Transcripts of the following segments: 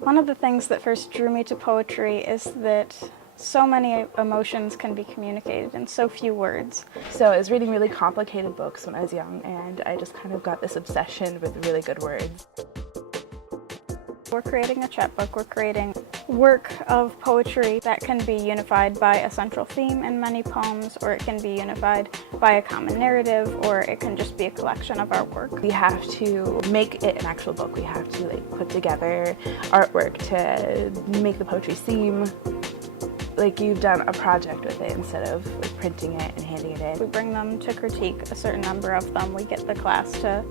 One of the things that first drew me to poetry is that so many emotions can be communicated in so few words. So I was reading really complicated books when I was young, and I just kind of got this obsession with really good words. We're creating a chapbook. We're creating work of poetry that can be unified by a central theme in many poems, or it can be unified by a common narrative, or it can just be a collection of our work. We have to make it an actual book. We have to put together artwork to make the poetry seem like you've done a project with it instead of printing it and handing it in. We bring them to critique, a certain number of them. We get the class to,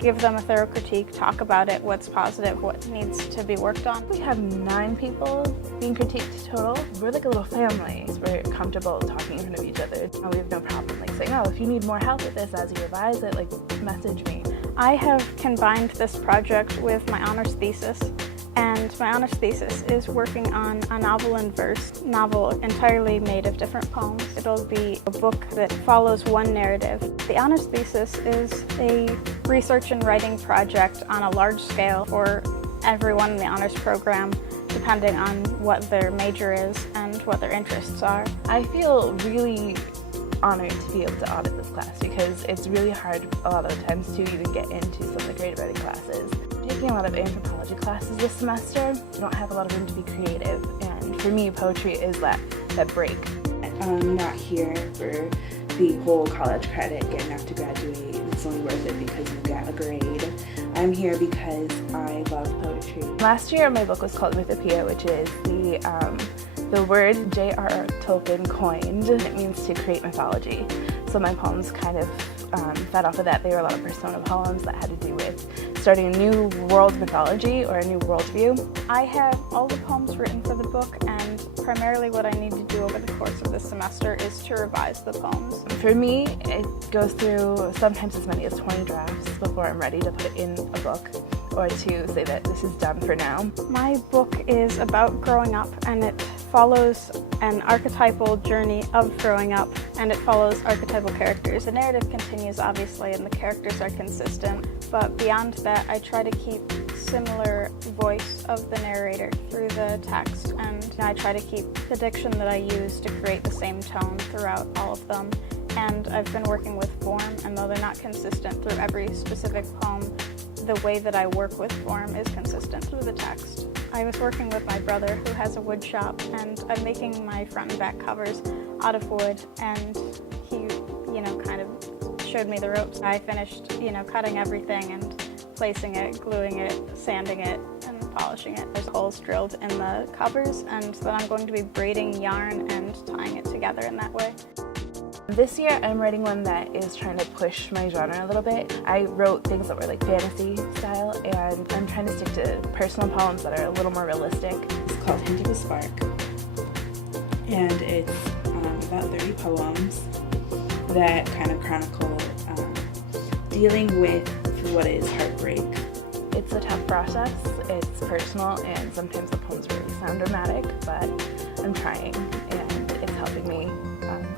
give them a thorough critique, talk about it, what's positive, what needs to be worked on. We have 9 people being critiqued total. We're like a little family. We're comfortable talking in front of each other. We have no problem saying, oh, if you need more help with this as you revise it, message me. I have combined this project with my honors thesis. And my honors thesis is working on a novel in verse, novel entirely made of different poems. It'll be a book that follows one narrative. The honors thesis is a research and writing project on a large scale for everyone in the honors program, depending on what their major is and what their interests are. I feel really honored to be able to audit this class because it's really hard a lot of the times to even get into some of the creative writing classes. Taking a lot of anthropology classes this semester, you don't have a lot of room to be creative, and for me poetry is that break. I'm not here for the whole college credit, get enough to graduate, it's only worth it because you get a grade. I'm here because I love poetry. Last year my book was called Mythopoeia, which is the word J.R.R. Tolkien coined. It means to create mythology. So my poems kind of fed off of that. They were a lot of persona poems that had to do with starting a new world mythology or a new worldview. I have all the poems written for the book, and primarily what I need to do over the course of this semester is to revise the poems. For me, it goes through sometimes as many as 20 drafts before I'm ready to put it in a book or to say that this is done for now. My book is about growing up, and it follows an archetypal journey of growing up, and it follows archetypal characters. The narrative continues, obviously, and the characters are consistent, but beyond that, I try to keep similar voice of the narrator through the text, and I try to keep the diction that I use to create the same tone throughout all of them. And I've been working with form, and though they're not consistent through every specific poem, the way that I work with form is consistent through the text. I was working with my brother who has a wood shop, and I'm making my front and back covers out of wood, and he, kind of showed me the ropes. I finished, cutting everything and placing it, gluing it, sanding it, and polishing it. There's holes drilled in the covers, and then I'm going to be braiding yarn and tying it together in that way. This year I'm writing one that is trying to push my genre a little bit. I wrote things that were fantasy style, and I'm trying to stick to personal poems that are a little more realistic. It's called Hint of a Spark, and it's about 30 poems that kind of chronicle dealing with what is heartbreak. It's a tough process, it's personal, and sometimes the poems really sound dramatic, but I'm trying, and it's helping me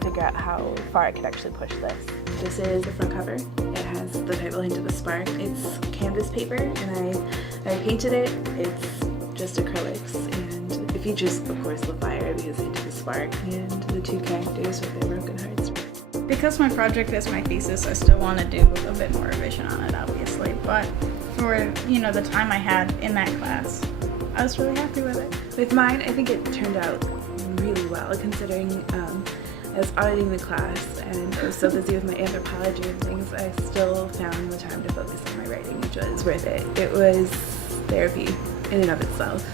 figure out how far I could actually push this. This is the front cover. It has the title Hint of a Spark. It's canvas paper, and I painted it. It's just acrylics, and it features, of course, the fire because Hint of a Spark, and the 2 characters with their broken hearts. Because my project is my thesis, I still want to do a bit more revision on it, obviously, but for, the time I had in that class, I was really happy with it. With mine, I think it turned out really well, considering I was auditing the class and I was so busy with my anthropology and things, I still found the time to focus on my writing, which was worth it. It was therapy in and of itself.